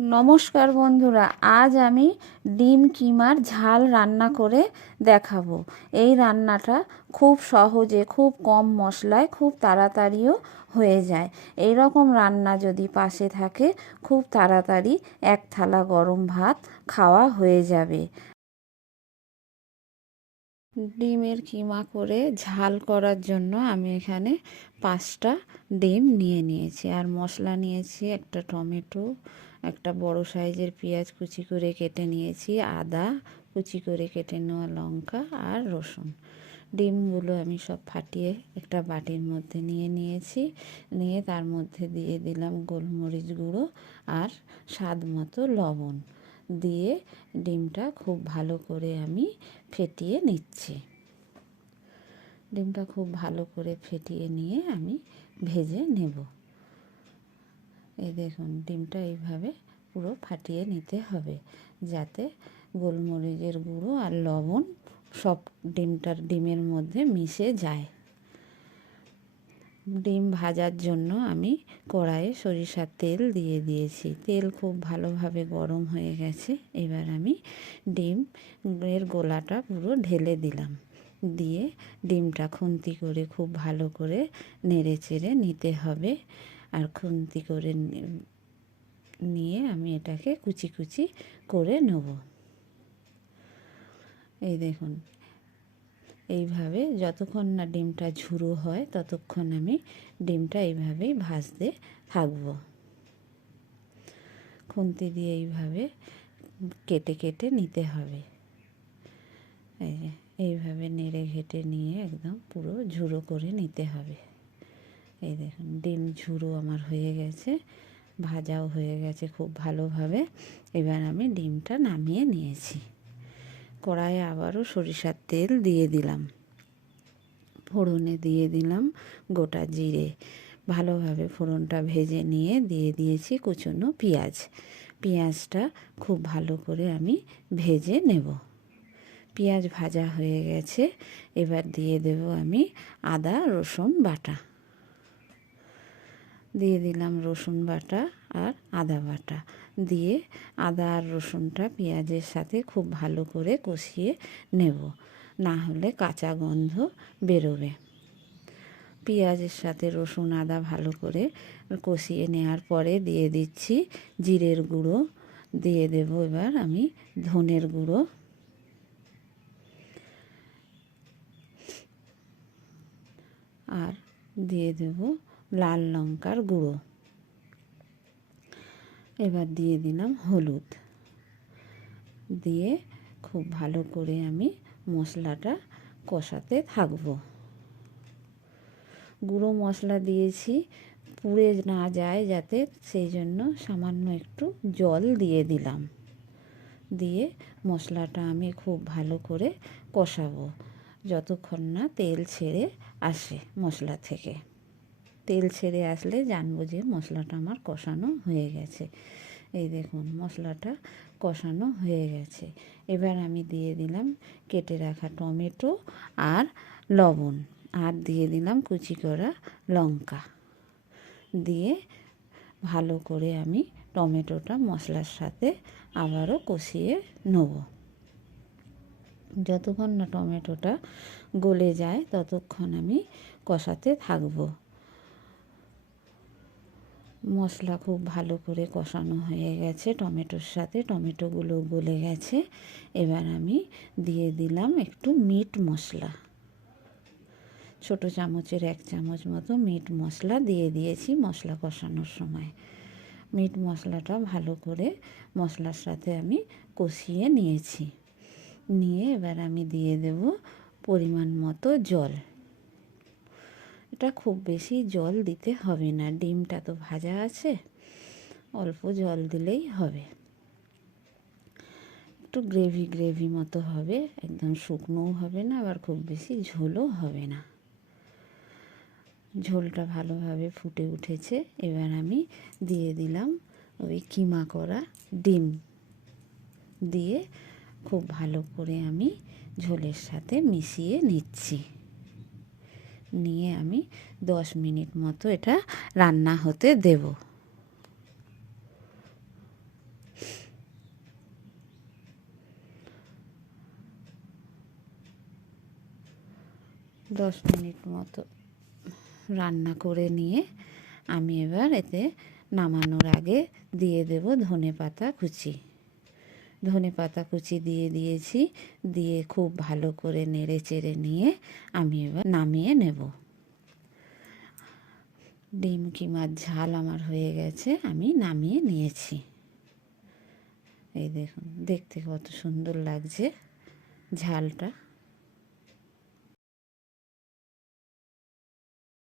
নমস্কার বন্ধুরা, আজ আমি ডিম কিমার ঝাল রান্না করে দেখাবো। এই রান্নাটা খুব সহজে, খুব কম মশলায়, খুব তাড়াতাড়িও হয়ে যায়। এই রকম রান্না যদি পাশে থাকে, খুব তাড়াতাড়ি এক থালা গরম ভাত খাওয়া হয়ে যাবে। ডিমের কিমা করে ঝাল করার জন্য আমি এখানে 5টা ডিম নিয়ে নিয়েছি, আর মশলা নিয়েছি একটা টমেটো, একটা বড় সাইজের পেঁয়াজ কুচি করে কেটে নিয়েছি, আদা কুচি করে কেটে নেওয়া, লঙ্কা আর রসুন। ডিমগুলো আমি সব ফাটিয়ে একটা বাটির মধ্যে নিয়ে নিয়েছি। নিয়ে তার মধ্যে দিয়ে দিলাম গোলমরিচ গুঁড়ো আর স্বাদ মতো লবণ দিয়ে ডিমটা খুব ভালো করে আমি ফেটিয়ে নিচ্ছি। ডিমটা খুব ভালো করে ফেটিয়ে নিয়ে আমি ভেজে নেব। এই দেখুন, ডিমটা এইভাবে পুরো ফাটিয়ে নিতে হবে, যাতে গোলমরিচের গুঁড়ো আর লবণ সব ডিমের মধ্যে মিশে যায়। ডিম ভাজার জন্য আমি কড়াইয়ে সরিষার তেল দিয়ে দিয়েছি। তেল খুব ভালোভাবে গরম হয়ে গেছে। এবার আমি ডিমের গোলাটা পুরো ঢেলে দিলাম। দিয়ে ডিমটা খুন্তি করে খুব ভালো করে নেড়ে চেড়ে নিতে হবে। আর খুন্তি করে নিয়ে আমি এটাকে কুচি কুচি করে নেব। এই দেখুন, এইভাবে যতক্ষণ না ডিমটা ঝুরো হয় ততক্ষণ আমি ডিমটা এইভাবেই ভাজতে থাকব। খুন্তি দিয়ে এইভাবে কেটে কেটে নিতে হবে। এইভাবে নেড়ে ঘেটে নিয়ে একদম পুরো ঝুরো করে নিতে হবে। এই দেখুন, ডিম ঝুরো আমার হয়ে গেছে, ভাজাও হয়ে গেছে খুব ভালোভাবে। এবার আমি ডিমটা নামিয়ে নিয়েছি। কড়াইয়ে আবারও সরিষার তেল দিয়ে দিলাম। ফোড়নে দিয়ে দিলাম গোটা জিরে। ভালোভাবে ফোড়নটা ভেজে নিয়ে দিয়ে দিয়েছি কুচনো পেঁয়াজ। পেঁয়াজটা খুব ভালো করে আমি ভেজে নেব। পেঁয়াজ ভাজা হয়ে গেছে। এবার দিয়ে দেব আমি আদা রসুন বাটা। দিয়ে দিলাম রসুন বাটা আর আদা বাটা। দিয়ে আদা আর রসুনটা পেঁয়াজের সাথে খুব ভালো করে কষিয়ে নেব, না হলে কাঁচা গন্ধ বেরোবে। পেঁয়াজের সাথে রসুন আদা ভালো করে কষিয়ে নেওয়ার পরে দিয়ে দিচ্ছি জিরের গুঁড়ো। দিয়ে দেব এবার আমি ধনের গুঁড়ো, আর দিয়ে দেব লাল লঙ্কার গুঁড়ো। এবার দিয়ে দিলাম হলুদ। দিয়ে খুব ভালো করে আমি মশলাটা কষাতে থাকব। গুঁড়ো মশলা দিয়েছি, পুড়ে না যায় যাতে, সেই জন্য সামান্য একটু জল দিয়ে দিলাম। দিয়ে মশলাটা আমি খুব ভালো করে কষাবো যতক্ষণ না তেল ছেড়ে আসে মশলা থেকে। তেল ছেড়ে আসলে জানবো যে মশলাটা আমার কষানো হয়ে গেছে। এই দেখুন, মশলাটা কষানো হয়ে গেছে। এবার আমি দিয়ে দিলাম কেটে রাখা টমেটো আর লবণ, আর দিয়ে দিলাম কুচি করা লঙ্কা। দিয়ে ভালো করে আমি টমেটোটা মশলার সাথে আবারও কষিয়ে নেব। যতক্ষণ না টমেটোটা গলে যায় ততক্ষণ আমি কষাতে থাকব। মশলা খুব ভালো করে কষানো হয়ে গেছে টমেটোর সাথে, টমেটোগুলো গলে গেছে। এবার আমি দিয়ে দিলাম একটু মিট মশলা। ছোটো চামচের 1 চামচ মতো মিট মশলা দিয়ে দিয়েছি মশলা কষানোর সময়। মিট মশলাটা ভালো করে মশলার সাথে আমি কষিয়ে নিয়েছি। নিয়ে এবার আমি দিয়ে দেব পরিমাণ মতো জল। এটা খুব বেশি জল দিতে হবে না, ডিমটা তো ভাজা আছে, অল্প জল দিলেই হবে। একটু গ্রেভি গ্রেভি মতো হবে, একদম শুকনোও হবে না, আবার খুব বেশি ঝোলও হবে না। ঝোলটা ভালোভাবে ফুটে উঠেছে। এবার আমি দিয়ে দিলাম ওই কিমা করা ডিম। দিয়ে খুব ভালো করে আমি ঝোলের সাথে মিশিয়ে নিচ্ছি। নিয়ে আমি 10 মিনিট মতো এটা রান্না হতে দেব। 10 মিনিট মতো রান্না করে নিয়ে আমি এবার এতে নামানোর আগে দিয়ে দেব ধনেপাতা কুচি। ধনেপাতা কুচি দিয়ে দিয়েছি, দিয়ে খুব ভালো করে নেড়ে চেড়ে নিয়ে আমি এবার নামিয়ে নেব। ডিম কিমার ঝাল আমার হয়ে গেছে, আমি নামিয়ে নিয়েছি। এই দেখুন, দেখতে কত সুন্দর লাগছে ঝালটা।